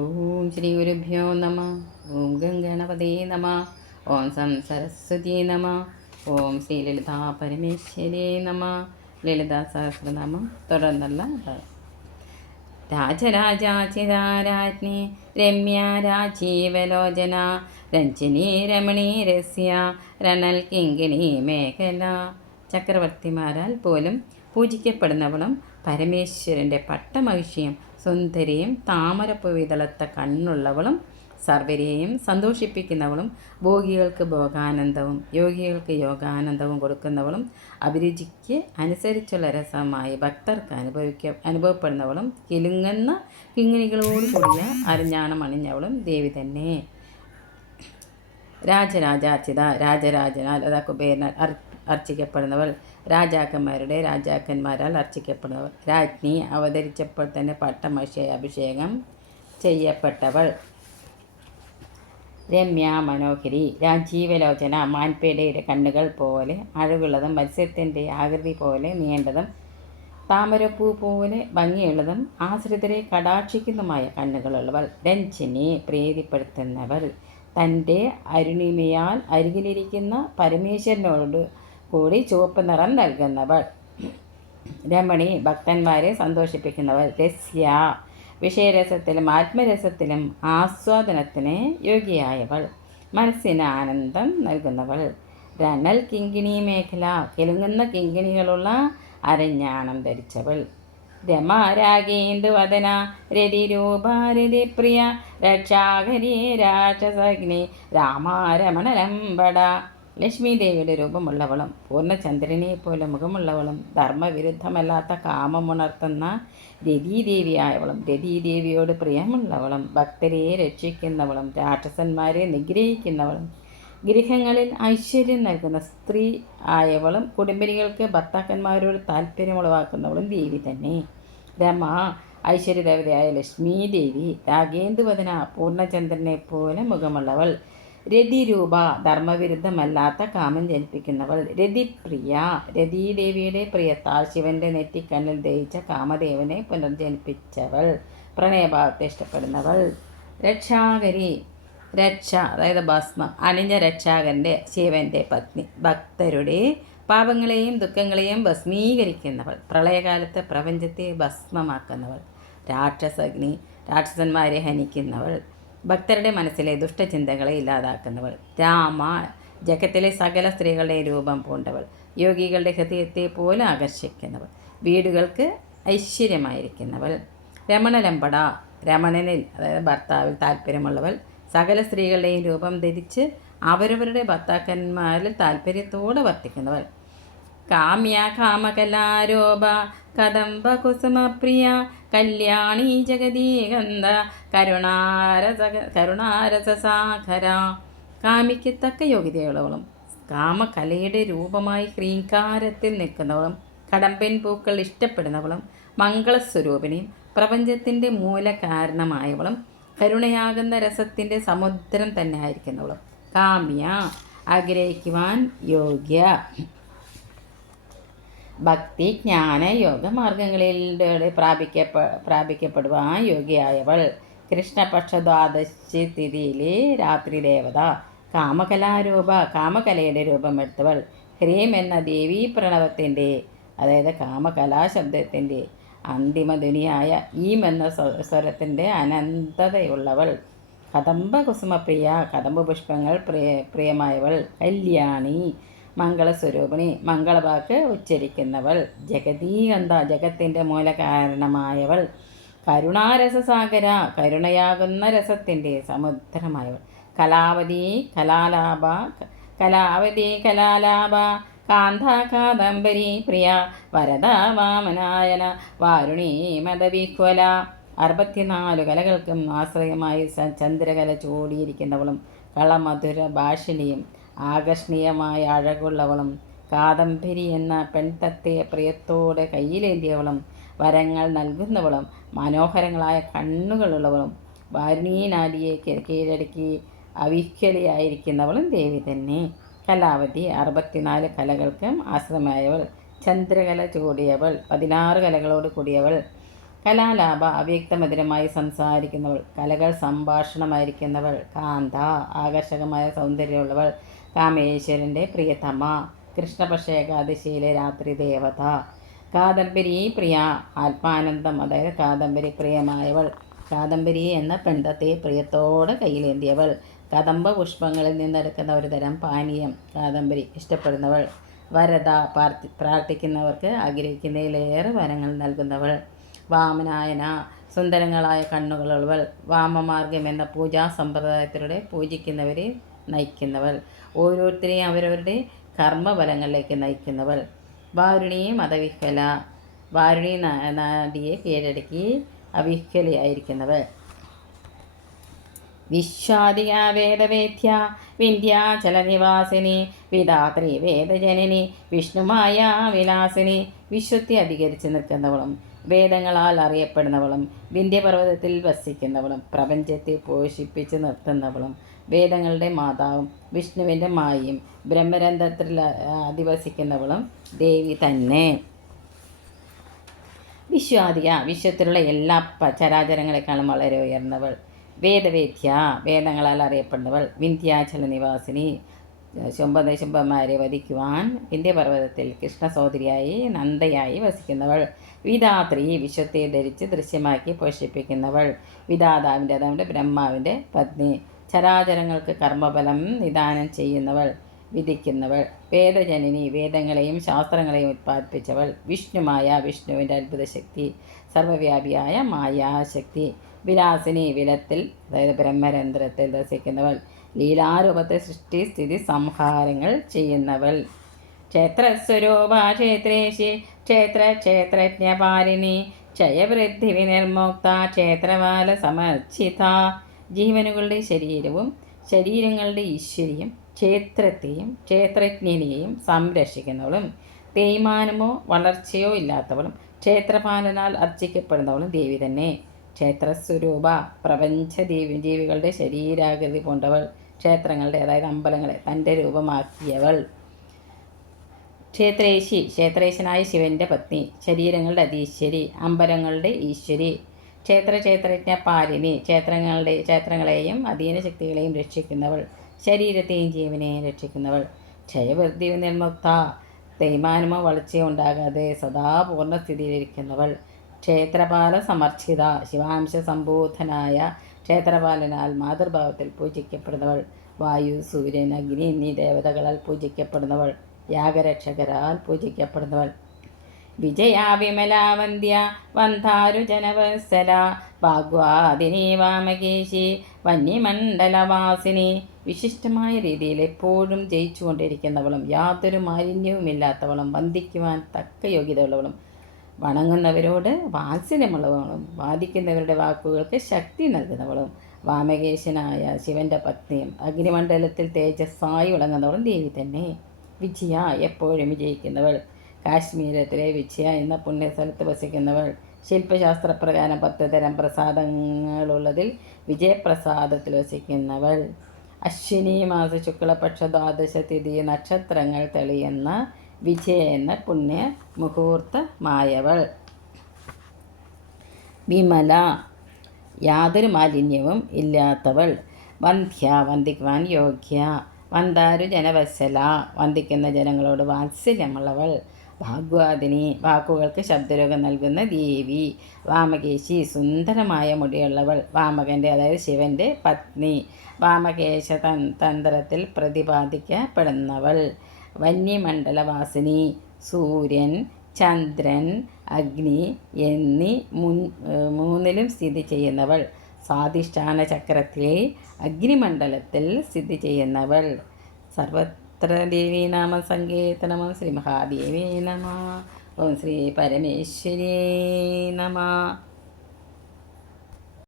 ഓം ശ്രീ ഗുരുഭ്യോ നമ. ഓം ഗംഗണപതേ നമ. ഓം സം സരസ്വതി നമ. ഓം ശ്രീ ലളിതാ പരമേശ്വരേ നമ. ലളിതാ സഹസ്രനാമം തുടർന്നുള്ള രാജരാജാചിതാരാജ്ഞി രമ്യ രാജീവലോചന രഞ്ജിനി രമണീ രസ്യ രണൽ കിങ്കിണി മേഖല. ചക്രവർത്തിമാരാൽ പോലും പൂജിക്കപ്പെടുന്നവളും പരമേശ്വരൻ്റെ പട്ടമഹിഷിയും സുന്ദരിയും താമരപ്പൂ വിതളത്ത കണ്ണുള്ളവളും സർവരെയും സന്തോഷിപ്പിക്കുന്നവളും ഭോഗികൾക്ക് ഭോഗാനന്ദവും യോഗികൾക്ക് യോഗാനന്ദവും കൊടുക്കുന്നവളും അഭിരുചിക്ക് അനുസരിച്ചുള്ള രസമായി ഭക്തർക്ക് അനുഭവപ്പെടുന്നവളും കിലുങ്ങുന്ന കിങ്ങിണികളോട് കൂടിയ അരഞ്ഞാണം അണിഞ്ഞവളും ദേവി തന്നെ. രാജരാജാർച്ചിത രാജരാജനാൽ അതാ കുബേരനാൽ അർച്ചിക്കപ്പെടുന്നവൾ, രാജാക്കന്മാരുടെ രാജാക്കന്മാരാൽ അർച്ചിക്കപ്പെടുന്നവൾ, രാജ്ഞി അവതരിച്ചപ്പോൾ തന്നെ പട്ടമഹിഷിയായി അഭിഷേകം ചെയ്യപ്പെട്ടവൾ, രമ്യ മനോഹരി രാജീവലോചന മാൻപേടയുടെ കണ്ണുകൾ പോലെ അഴകുള്ളതും മത്സ്യത്തിൻ്റെ ആകൃതി പോലെ നീണ്ടതും താമരപ്പൂ പോലെ ഭംഗിയുള്ളതും ആശ്രിതരെ കടാക്ഷിക്കുന്നതുമായ കണ്ണുകളുള്ളവൾ, രഞ്ജിനി പ്രീതിപ്പെടുത്തുന്നവൾ, തൻ്റെ അരുണിമയാൽ അരികിലിരിക്കുന്ന പരമേശ്വരനോട് കൂടി ചുവപ്പ് നിറം നൽകുന്നവൾ, രമണി ഭക്തന്മാരെ സന്തോഷിപ്പിക്കുന്നവൾ, രസ്യ വിഷയരസത്തിലും ആത്മരസത്തിലും ആസ്വാദനത്തിന് യോഗ്യയായവൾ, മനസ്സിന് ആനന്ദം നൽകുന്നവൾ, രണൽ കിങ്കിണി മേഖല കിലുങ്ങുന്ന കിങ്കിണികളുള്ള അരഞ്ഞാണം ധരിച്ചവൾ, രമാരാഗേന്ദുവദന രതിരൂപാരതിപ്രിയ രക്ഷാകരി രാക്ഷസഗ്നി രാമാരമണലംബട. ലക്ഷ്മി ദേവിയുടെ രൂപമുള്ളവളും പൂർണ്ണചന്ദ്രനെ പോലെ മുഖമുള്ളവളും ധർമ്മവിരുദ്ധമല്ലാത്ത കാമമുണർത്തുന്ന രതീദേവിയായവളും രതീദേവിയോട് പ്രിയമുള്ളവളും ഭക്തരെ രക്ഷിക്കുന്നവളും രാക്ഷസന്മാരെ നിഗ്രഹിക്കുന്നവളും ഗൃഹങ്ങളിൽ ഐശ്വര്യം നൽകുന്ന സ്ത്രീ ആയവളും കുടുംബിനികൾക്ക് ഭർത്താക്കന്മാരോട് താല്പര്യമുളവാക്കുന്നവളും ദേവി തന്നെ. രമ ഐശ്വര്യദേവതയായ ലക്ഷ്മീ ദേവി, രാഗേന്ദുവദന പൂർണ്ണചന്ദ്രനെ പോലെ മുഖമുള്ളവൾ, രതിരൂപ ധർമ്മവിരുദ്ധമല്ലാത്ത കാമം ജനിപ്പിക്കുന്നവൾ, രതിപ്രിയ രതീദേവിയുടെ പ്രിയത്താൽ ശിവന്റെ നെറ്റിക്കണ്ണിൽ ദയിച്ച കാമദേവനെ പുനർജനിപ്പിച്ചവൾ, പ്രണയഭാവത്തെ ഇഷ്ടപ്പെടുന്നവൾ, രക്ഷാകരി രക്ഷ അതായത് ഭസ്മം അണിഞ്ഞ രക്ഷാകരൻ്റെ ശിവന്റെ പത്നി, ഭക്തരുടെ പാപങ്ങളെയും ദുഃഖങ്ങളെയും ഭസ്മീകരിക്കുന്നവൾ, പ്രളയകാലത്ത് പ്രപഞ്ചത്തെ ഭസ്മമാക്കുന്നവൾ, രാക്ഷസഗ്നി രാക്ഷസന്മാരെ ഹനിക്കുന്നവൾ, ഭക്തരുടെ മനസ്സിലെ ദുഷ്ടചിന്തകളെ ഇല്ലാതാക്കുന്നവൾ, രാമ ജഗത്തിലെ സകല സ്ത്രീകളുടെ രൂപം പൂണ്ടവൾ, യോഗികളുടെ ഹൃദയത്തെ പോലെ ആകർഷിക്കുന്നവൾ, വീടുകൾക്ക് ഐശ്വര്യമായിരിക്കുന്നവൾ, രമണലംബട രമണനിൽ അതായത് ഭർത്താവിൽ താല്പര്യമുള്ളവൾ, സകല സ്ത്രീകളുടെയും രൂപം ധരിച്ച് അവരവരുടെ ഭർത്താക്കന്മാരിൽ താല്പര്യത്തോടെ വർത്തിക്കുന്നവൾ, കാമ്യ കാമകലാരോപ കദംബ കുസുമപ്രിയ കല്യാണി ജഗദീകന്ത കരുണാരസസാഖര. കാമിക്കത്തക്ക യോഗ്യതയുള്ളവളും കാമകലയുടെ രൂപമായി ഹ്രീങ്കാരത്തിൽ നിൽക്കുന്നവളും കടമ്പൻ പൂക്കൾ ഇഷ്ടപ്പെടുന്നവളും മംഗളസ്വരൂപിണിയും പ്രപഞ്ചത്തിൻ്റെ മൂലകാരണമായവളും കരുണയാകുന്ന രസത്തിൻ്റെ സമുദ്രം തന്നെ ആയിരിക്കുന്നവളും, കാമ്യ ആഗ്രഹിക്കുവാൻ യോഗ്യ, ഭക്തി ജ്ഞാന യോഗ മാർഗങ്ങളിലൂടെ പ്രാപിക്കപ്പെടുവാൻ യോഗ്യയായവൾ, കൃഷ്ണപക്ഷ ദ്വാദശി തിഥിയിലെ രാത്രി ദേവത, കാമകലാരൂപ കാമകലയുടെ രൂപമെടുത്തവൾ, ഹ്രീം എന്ന ദേവീ പ്രണവത്തിൻ്റെ അതായത് കാമകലാശബ്ദത്തിൻ്റെ അന്തിമധ്വനിയായ ഈം എന്ന സ്വരത്തിൻ്റെ അനന്തതയുള്ളവൾ, കദംബ കുസുമപ്രിയ കദംബ പുഷ്പങ്ങൾ പ്രിയമായവൾ, കല്യാണി മംഗളസ്വരൂപിണി മംഗളവാക്ക് ഉച്ചരിക്കുന്നവൾ, ജഗദീകന്ത ജഗത്തിൻ്റെ മൂലകാരണമായവൾ, കരുണാരസസാഗര കരുണയാകുന്ന രസത്തിൻ്റെ സമുദ്രമായവൾ, കലാവതി കലാലാപ കാന്ത കാദംബരി പ്രിയ വരദ വാമനായന വാരുണി മദവിഹ്വല. 64 കലകൾക്കും ആശ്രയമായി ചന്ദ്രകല ചൂടിയിരിക്കുന്നവളും കളമധുര ഭാഷിണിയും ആകർഷണീയമായ അഴകുള്ളവളും കാദംബരി എന്ന പെൺതത്തയെ പ്രിയത്തോടെ കയ്യിലേന്തിയവളും വരങ്ങൾ നൽകുന്നവളും മനോഹരങ്ങളായ കണ്ണുകളുള്ളവളും വാരുണീനാദിയെ കീഴടക്കി അവിഹ്വലയായിരിക്കുന്നവളും ദേവി തന്നെ. കലാവതി 64 കലകൾക്കും ആശ്രമമായവൾ, ചന്ദ്രകല ചൂടിയവൾ, 16 കലകളോട് കൂടിയവൾ, കലാലാപ അവ്യക്തമധുരമായി സംസാരിക്കുന്നവൾ, കലകൾ സംഭാഷണമായിരിക്കുന്നവൾ. കാന്ത ആകർഷകമായ സൗന്ദര്യമുള്ളവൾ, കാമേശ്വരൻ്റെ പ്രിയതമ, കൃഷ്ണപക്ഷ ഏകാദശിയിലെ രാത്രി ദേവത. കാദംബരി പ്രിയ ആത്മാനന്ദം, അതായത് കാദംബരി പ്രിയമായവൾ, കാദംബരി എന്ന പെണ്ടത്തെ പ്രിയത്തോടെ കയ്യിലേന്തിയവൾ. കദംബ പുഷ്പങ്ങളിൽ നിന്നെടുക്കുന്ന ഒരു തരം പാനീയം, കാദംബരി ഇഷ്ടപ്പെടുന്നവൾ. വരദ പ്രാർത്ഥിക്കുന്നവർക്ക് ആഗ്രഹിക്കുന്നതിലേറെ വരങ്ങൾ നൽകുന്നവൾ. വാമനായന സുന്ദരങ്ങളായ കണ്ണുകളുള്ളവൾ, വാമമാർഗം എന്ന പൂജാ സമ്പ്രദായത്തിലൂടെ പൂജിക്കുന്നവരെ നയിക്കുന്നവൾ, ഓരോരുത്തരെയും അവരവരുടെ കർമ്മഫലങ്ങളിലേക്ക് നയിക്കുന്നവൾ. വാരുണി മതവിഹ്വല, വാരുണി നാടിയെ കീഴടക്കി അവിഹ്വലയായിരിക്കുന്നവൾ. വിശ്വാദിക വേദവേദ്യ വിന്ധ്യാചലനിവാസിനി, വിധാത്രി വേദജനനി, വിഷ്ണുമായ വിലാസിനി, വിശ്വത്തെ അധികരിച്ച് നിൽക്കുന്നവളും വേദങ്ങളാൽ അറിയപ്പെടുന്നവളും വിന്ധ്യപർവ്വതത്തിൽ വസിക്കുന്നവളും പ്രപഞ്ചത്തെ പോഷിപ്പിച്ച് നിർത്തുന്നവളും വേദങ്ങളുടെ മാതാവും വിഷ്ണുവിൻ്റെ മായയും ബ്രഹ്മരന്ധ്രത്തിൽ അധിവസിക്കുന്നവളും ദേവി തന്നെ. വിശ്വാദിക വിശ്വത്തിലുള്ള എല്ലാ ചരാചരങ്ങളെക്കാളും വളരെ ഉയർന്നവൾ. വേദവേദ്യ വേദങ്ങളാൽ അറിയപ്പെടുന്നവൾ. വിന്ധ്യാചല നിവാസിനി ശുംഭനിശുംഭന്മാരെ വധിക്കുവാൻ വിന്ധ്യപർവ്വതത്തിൽ കൃഷ്ണസോദരിയായി നന്ദയായി വസിക്കുന്നവൾ. വിധാത്രി വിശ്വത്തെ ധരിച്ച് ദൃശ്യമാക്കി പോഷിപ്പിക്കുന്നവൾ. വിധാതാവിൻ്റെ, അതായത് ബ്രഹ്മാവിൻ്റെ പത്നി. ചരാചരങ്ങൾക്ക് കർമ്മഫലം നിദാനം ചെയ്യുന്നവൾ, വിധിക്കുന്നവൾ. വേദജനനി വേദങ്ങളെയും ശാസ്ത്രങ്ങളെയും ഉത്പാദിപ്പിച്ചവൾ. വിഷ്ണുമായ വിഷ്ണുവിൻ്റെ അത്ഭുതശക്തി, സർവ്വവ്യാപിയായ മായാശക്തി. വിലാസിനി വിലത്തിൽ, അതായത് ബ്രഹ്മരന്ധ്രത്തിൽ വസിക്കുന്നവൾ. ലീലാരൂപത്തെ സൃഷ്ടി സ്ഥിതി സംഹാരങ്ങൾ ചെയ്യുന്നവൾ. ക്ഷേത്രസ്വരൂപ ക്ഷേത്രേശി ക്ഷേത്രജ്ഞപാലിനി, ക്ഷയവൃദ്ധി വിനിർമുക്ത ക്ഷേത്രപാല സമർച്ചിത. ജീവനുകളുടെ ശരീരവും ശരീരങ്ങളുടെ ഈശ്വരിയും ക്ഷേത്രത്തെയും ക്ഷേത്രജ്ഞനെയും സംരക്ഷിക്കുന്നവളും തേയ്മാനമോ വളർച്ചയോ ഇല്ലാത്തവളും ക്ഷേത്രപാലനാൽ അർച്ചിക്കപ്പെടുന്നവളും ദേവി തന്നെ. ക്ഷേത്രസ്വരൂപ ജീവികളുടെ ശരീരാകൃതി കൊണ്ടവൾ, ക്ഷേത്രങ്ങളുടെ, അതായത് അമ്പലങ്ങളെ തൻ്റെ രൂപമാക്കിയവൾ. ക്ഷേത്രേശനായ ശിവൻ്റെ പത്നി, ശരീരങ്ങളുടെ അധീശ്വരി, അമ്പലങ്ങളുടെ ഈശ്വരി. ക്ഷേത്രജ്ഞ പാലിനി ക്ഷേത്രങ്ങളെയും അധീന ശക്തികളെയും രക്ഷിക്കുന്നവൾ, ശരീരത്തെയും ജീവനെയും രക്ഷിക്കുന്നവൾ. ക്ഷയവൃദ്ധി നിർമുക്ത തേയ്മാനമോ വളർച്ചയോ ഉണ്ടാകാതെ സദാ പൂർണ്ണസ്ഥിതിയിലിരിക്കുന്നവൾ. ക്ഷേത്രപാല സമർച്ചിത ശിവാംശ സംബോധനായ ക്ഷേത്രപാലനാൽ മാതൃഭാവത്തിൽ പൂജിക്കപ്പെടുന്നവൾ. വായു, സൂര്യൻ, അഗ്നി എന്നീ ദേവതകളാൽ പൂജിക്കപ്പെടുന്നവൾ, യാഗരക്ഷകരാൽ പൂജിക്കപ്പെടുന്നവൾ. വിജയാ വിമലാവന്ധ്യ വന്ധാരു ജനവത്സല, ഭാഗ്വാദിനി വാമകേശി വന്യമണ്ഡലവാസിനി. വിശിഷ്ടമായ രീതിയിൽ എപ്പോഴും ജയിച്ചുകൊണ്ടിരിക്കുന്നവളും യാതൊരു മാലിന്യവുമില്ലാത്തവളും വന്ദിക്കുവാൻ തക്ക യോഗ്യതയുള്ളവളും വണങ്ങുന്നവരോട് വാത്സല്യമുള്ളവളും വാദിക്കുന്നവരുടെ വാക്കുകൾക്ക് ശക്തി നൽകുന്നവളും വാമകേശനായ ശിവൻ്റെ പത്നിയും അഗ്നിമണ്ഡലത്തിൽ തേജസ്സായി വിളങ്ങുന്നവളും ദേവി തന്നെ. വിജയ എപ്പോഴും വിജയിക്കുന്നവൾ, കാശ്മീരത്തിലെ വിജയ എന്ന പുണ്യസ്ഥലത്ത് വസിക്കുന്നവൾ. ശില്പശാസ്ത്രപ്രകാരം 10 തരം പ്രസാദങ്ങളുള്ളതിൽ വിജയപ്രസാദത്തിൽ വസിക്കുന്നവൾ. അശ്വിനി മാസ ശുക്ലപക്ഷ ദ്വാദശ തിഥി നക്ഷത്രങ്ങൾ തെളിയുന്ന വിജയ എന്ന പുണ്യ മുഹൂർത്തമായവൾ. വിമല യാതൊരു മാലിന്യവും ഇല്ലാത്തവൾ. വന്ധ്യ വന്ദിക്കുവാൻ യോഗ്യ. വന്ദാരു ജനവത്സല വന്ദിക്കുന്ന ജനങ്ങളോട് വാത്സല്യമുള്ളവൾ. ഭാഗ്വാദിനി വാക്കുകൾക്ക് ശബ്ദരോഗം നൽകുന്ന ദേവി. വാമകേശി സുന്ദരമായ മുടിയുള്ളവൾ, വാമകൻ്റെ, അതായത് ശിവൻ്റെ പത്നി. വാമകേശ തന്ത്രത്തിൽ പ്രതിപാദിക്കപ്പെടുന്നവൾ. വന്യമണ്ഡലവാസിനി സൂര്യൻ, ചന്ദ്രൻ, അഗ്നി എന്നീ മൂന്നിലും സ്ഥിതി ചെയ്യുന്നവൾ. സ്വാധിഷ്ഠാന ചക്രത്തിലെ അഗ്നിമണ്ഡലത്തിൽ സ്ഥിതി ചെയ്യുന്നവൾ. സർവത്ര ദേവീനാമ സങ്കീർത്തനം. ശ്രീ മഹാദേവി നമ. ഓം ശ്രീ പരമേശ്വരി നമ.